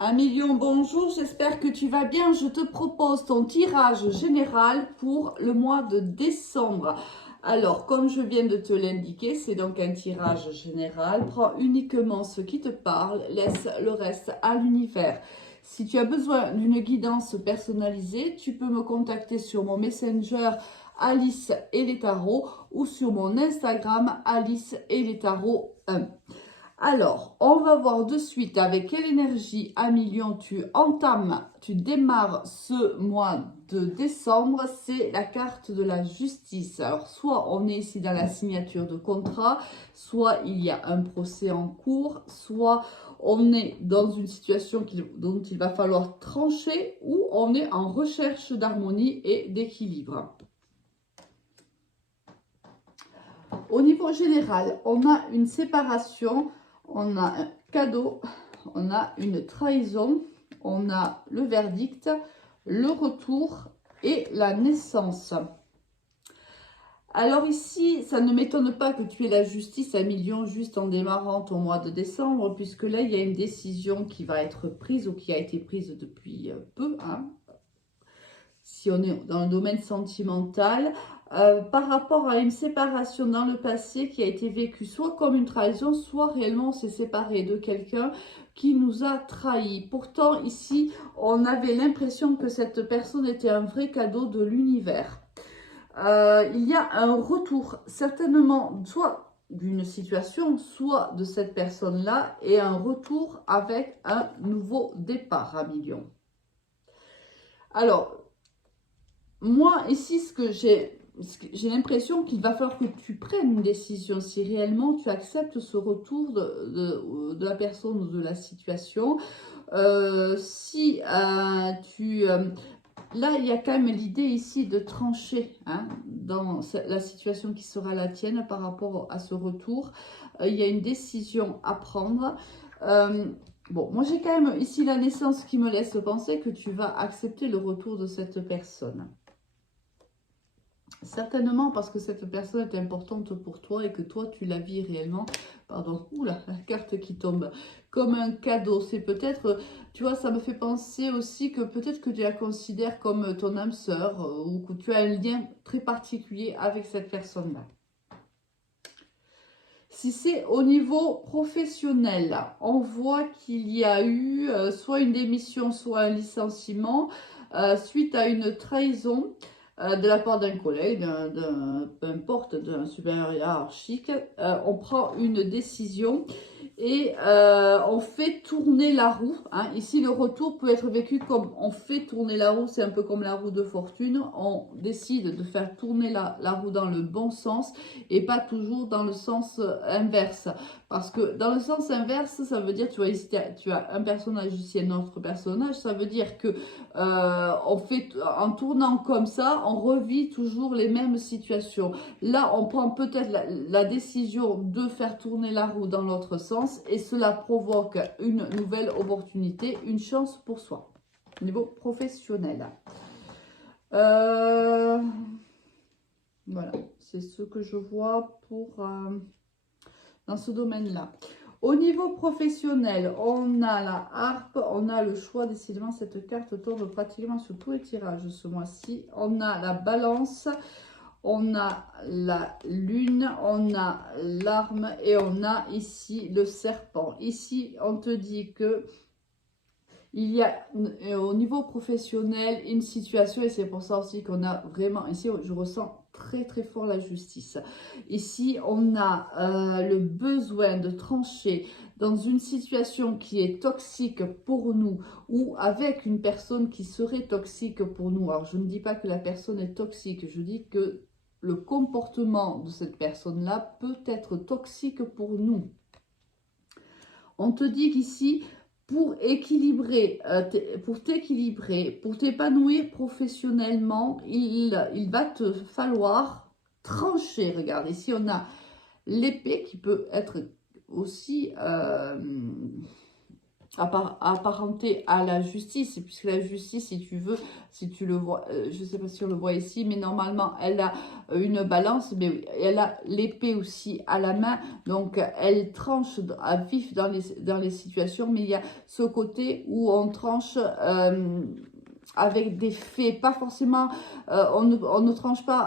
1 million, bonjour, j'espère que tu vas bien. Je te propose ton tirage général pour le mois de décembre. Alors, comme je viens de te l'indiquer, c'est donc un tirage général. Prends uniquement ce qui te parle, laisse le reste à l'univers. Si tu as besoin d'une guidance personnalisée, tu peux me contacter sur mon Messenger Alice et les tarots ou sur mon Instagram Alice et les tarots 1. Alors, on va voir de suite avec quelle énergie 1 million tu démarres ce mois de décembre. C'est la carte de la justice. Alors, soit on est ici dans la signature de contrat, soit il y a un procès en cours, soit on est dans une situation dont il va falloir trancher, ou on est en recherche d'harmonie et d'équilibre. Au niveau général, on a une séparation, on a un cadeau, on a une trahison, on a le verdict, le retour et la naissance. Alors ici, ça ne m'étonne pas que tu aies la justice 1 million juste en démarrant ton mois de décembre, puisque là, il y a une décision qui va être prise ou qui a été prise depuis peu, hein, si on est dans le domaine sentimental, par rapport à une séparation dans le passé qui a été vécue soit comme une trahison, soit réellement on s'est séparé de quelqu'un qui nous a trahis. Pourtant, ici, on avait l'impression que cette personne était un vrai cadeau de l'univers. Il y a un retour, certainement, soit d'une situation, soit de cette personne-là, et un retour avec un nouveau départ 1 million. Alors, moi, ici, j'ai l'impression qu'il va falloir que tu prennes une décision si réellement tu acceptes ce retour de la personne ou de la situation. Si là, il y a quand même l'idée ici de trancher, hein, dans la situation qui sera la tienne par rapport à ce retour. Il y a une décision à prendre. Bon, moi j'ai quand même ici la naissance qui me laisse penser que tu vas accepter le retour de cette personne. Certainement parce que cette personne est importante pour toi et que toi tu la vis réellement, pardon, oula, la carte qui tombe, comme un cadeau. C'est peut-être, tu vois, ça me fait penser aussi que peut-être que tu la considères comme ton âme sœur, ou que tu as un lien très particulier avec cette personne-là. Si c'est au niveau professionnel, on voit qu'il y a eu soit une démission, soit un licenciement suite à une trahison de la part d'un collègue, peu importe, d'un supérieur hiérarchique. On prend une décision et on fait tourner la roue, hein. Ici, le retour peut être vécu comme on fait tourner la roue, c'est un peu comme la roue de fortune. On décide de faire tourner la roue dans le bon sens et pas toujours dans le sens inverse. Parce que dans le sens inverse, ça veut dire, tu vois, ici, tu as un personnage ici, un autre personnage, ça veut dire que en tournant comme ça, on revit toujours les mêmes situations. Là, on prend peut-être la décision de faire tourner la roue dans l'autre sens et cela provoque une nouvelle opportunité, une chance pour soi, au niveau professionnel. Voilà, c'est ce que je vois pour dans ce domaine-là. Au niveau professionnel, on a la harpe, on a le choix, décidément cette carte tombe pratiquement sur tous les tirages ce mois-ci. On a la balance, on a la lune, on a l'arme et on a ici le serpent. Ici, on te dit que il y a au niveau professionnel une situation, et c'est pour ça aussi qu'on a vraiment, ici je ressens très très fort la justice. Ici on a le besoin de trancher dans une situation qui est toxique pour nous ou avec une personne qui serait toxique pour nous. Alors je ne dis pas que la personne est toxique, je dis que le comportement de cette personne-là peut être toxique pour nous. On te dit qu'ici, pour équilibrer, pour t'équilibrer, pour t'épanouir professionnellement, il va te falloir trancher. Regarde, ici on a l'épée qui peut être aussi apparenté à la justice, puisque la justice, si tu veux, si tu le vois, je ne sais pas si on le voit ici, mais normalement, elle a une balance, mais oui, elle a l'épée aussi à la main, donc elle tranche à vif dans les situations, mais il y a ce côté où on tranche avec des faits, pas forcément, on ne tranche pas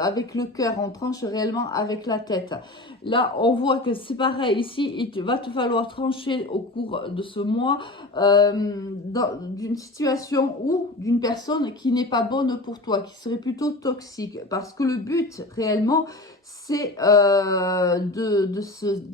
avec le cœur, on tranche réellement avec la tête. Là, on voit que c'est pareil, ici, il va te falloir trancher au cours de ce mois d'une situation ou d'une personne qui n'est pas bonne pour toi, qui serait plutôt toxique. Parce que le but, réellement, c'est de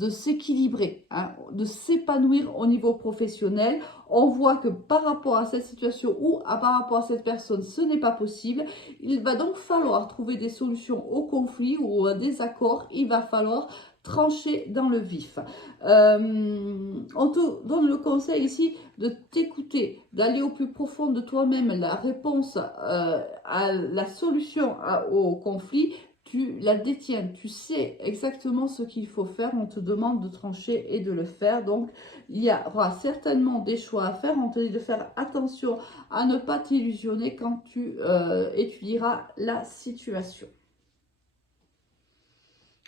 s'équilibrer, hein, de s'épanouir au niveau professionnel. On voit que par rapport à cette situation ou par rapport à cette personne, ce n'est pas possible. Il va donc falloir trouver des solutions au conflit ou au désaccord. Il va falloir trancher dans le vif. On te donne le conseil ici de t'écouter, d'aller au plus profond de toi-même. La réponse à la solution au conflit, tu la détiens, tu sais exactement ce qu'il faut faire, on te demande de trancher et de le faire. Donc, il y aura certainement des choix à faire. On te dit de faire attention à ne pas t'illusionner quand tu étudieras la situation.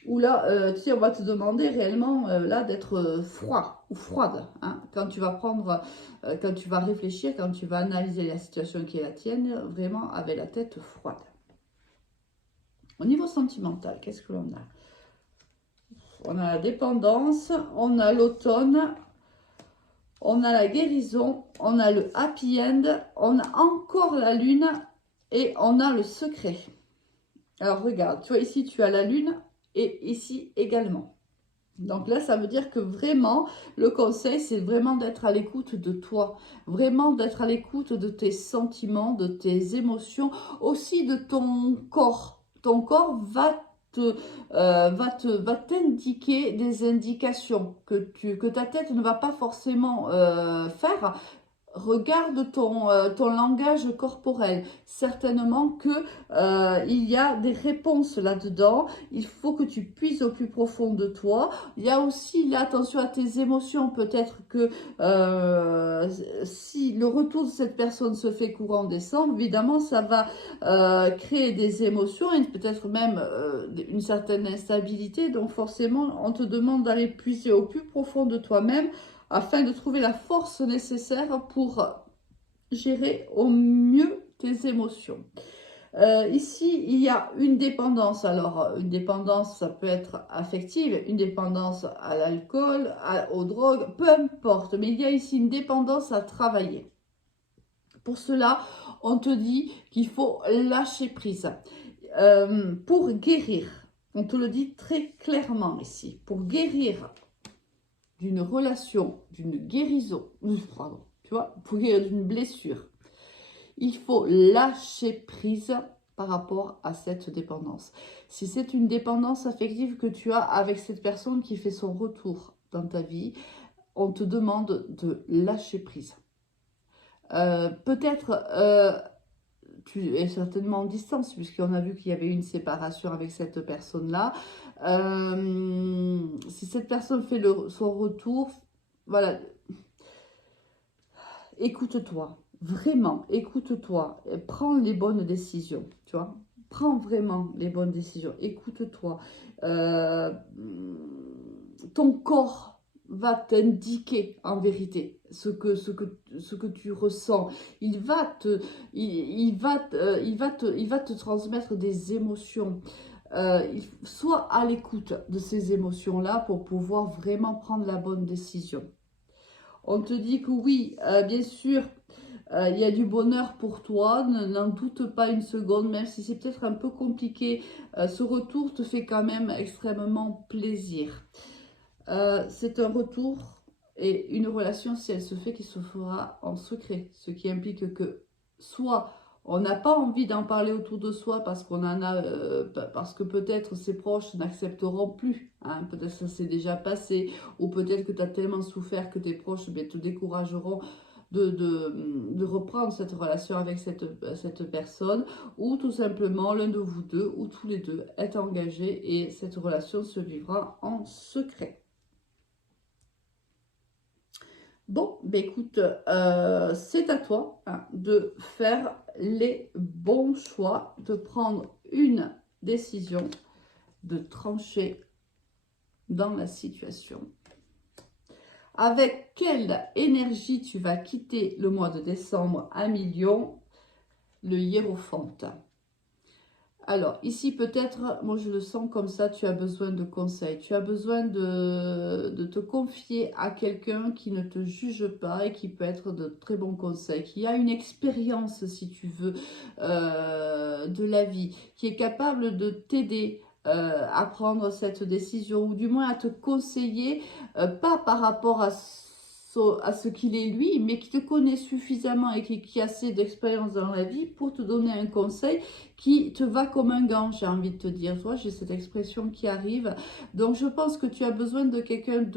Ou là, tu sais, on va te demander réellement là d'être froid ou froide, hein, quand tu vas prendre, quand tu vas réfléchir, quand tu vas analyser la situation qui est la tienne, vraiment avec la tête froide. Au niveau sentimental, qu'est-ce que l'on a? On a la dépendance, on a l'automne, on a la guérison, on a le happy end, on a encore la lune et on a le secret. Alors regarde, tu vois ici tu as la lune et ici également. Donc là, ça veut dire que vraiment, le conseil, c'est vraiment d'être à l'écoute de toi. Vraiment d'être à l'écoute de tes sentiments, de tes émotions, aussi de ton corps. Ton corps va t'indiquer des indications que ta tête ne va pas forcément faire. Regarde ton langage corporel. Certainement que il y a des réponses là-dedans. Il faut que tu puisses au plus profond de toi. Il y a aussi l'attention à tes émotions. Peut-être que si le retour de cette personne se fait courant décembre, évidemment, ça va créer des émotions et peut-être même une certaine instabilité. Donc forcément, on te demande d'aller puiser au plus profond de toi-même afin de trouver la force nécessaire pour gérer au mieux tes émotions. Ici, il y a une dépendance. Alors, une dépendance, ça peut être affective, une dépendance à l'alcool, aux drogues, peu importe. Mais il y a ici une dépendance à travailler. Pour cela, on te dit qu'il faut lâcher prise. Pour guérir, on te le dit très clairement ici, pour guérir d'une relation, d'une guérison, pardon, tu vois, pour guérir d'une blessure, il faut lâcher prise par rapport à cette dépendance. Si c'est une dépendance affective que tu as avec cette personne qui fait son retour dans ta vie, on te demande de lâcher prise. Peut-être tu es certainement en distance, puisqu'on a vu qu'il y avait une séparation avec cette personne-là. Si cette personne fait son retour, voilà, écoute-toi, vraiment, écoute-toi, prends les bonnes décisions, tu vois. Prends vraiment les bonnes décisions, écoute-toi. Ton corps va t'indiquer en vérité ce que tu ressens. Il va te transmettre des émotions. Sois à l'écoute de ces émotions-là pour pouvoir vraiment prendre la bonne décision. On te dit que oui, bien sûr, il y a du bonheur pour toi, n'en doute pas une seconde, même si c'est peut-être un peu compliqué. Ce retour te fait quand même extrêmement plaisir. C'est un retour et une relation, si elle se fait, qui se fera en secret. Ce qui implique que soit on n'a pas envie d'en parler autour de soi parce qu'on en a, parce que peut-être ses proches n'accepteront plus. Hein, peut-être ça s'est déjà passé, ou peut-être que tu as tellement souffert que tes proches te décourageront de reprendre cette relation avec cette personne, ou tout simplement l'un de vous deux ou tous les deux est engagé et cette relation se vivra en secret. Bon, ben écoute, c'est à toi hein, de faire les bons choix, de prendre une décision, de trancher dans la situation. Avec quelle énergie tu vas quitter le mois de décembre à million? Le hiérophante. Alors, ici, peut-être, moi je le sens comme ça, tu as besoin de conseils. Tu as besoin de te confier à quelqu'un qui ne te juge pas et qui peut être de très bons conseils, qui a une expérience, si tu veux, de la vie, qui est capable de t'aider à prendre cette décision, ou du moins à te conseiller, pas par rapport à ce qu'il est lui, mais qui te connaît suffisamment et qui a assez d'expérience dans la vie pour te donner un conseil qui te va comme un gant, j'ai envie de te dire. Toi, j'ai cette expression qui arrive. Donc, je pense que tu as besoin de quelqu'un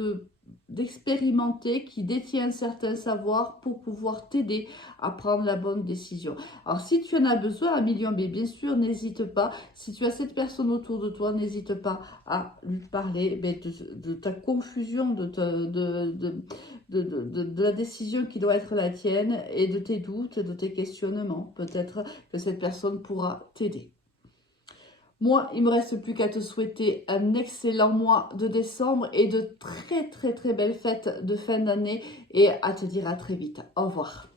d'expérimenté qui détient un certain savoir pour pouvoir t'aider à prendre la bonne décision. Alors, si tu en as besoin, à million B, bien sûr, n'hésite pas. Si tu as cette personne autour de toi, n'hésite pas à lui parler de ta confusion, de la décision qui doit être la tienne et de tes doutes, de tes questionnements. Peut-être que cette personne pourra t'aider. Moi, il ne me reste plus qu'à te souhaiter un excellent mois de décembre et de très très très belles fêtes de fin d'année et à te dire à très vite. Au revoir.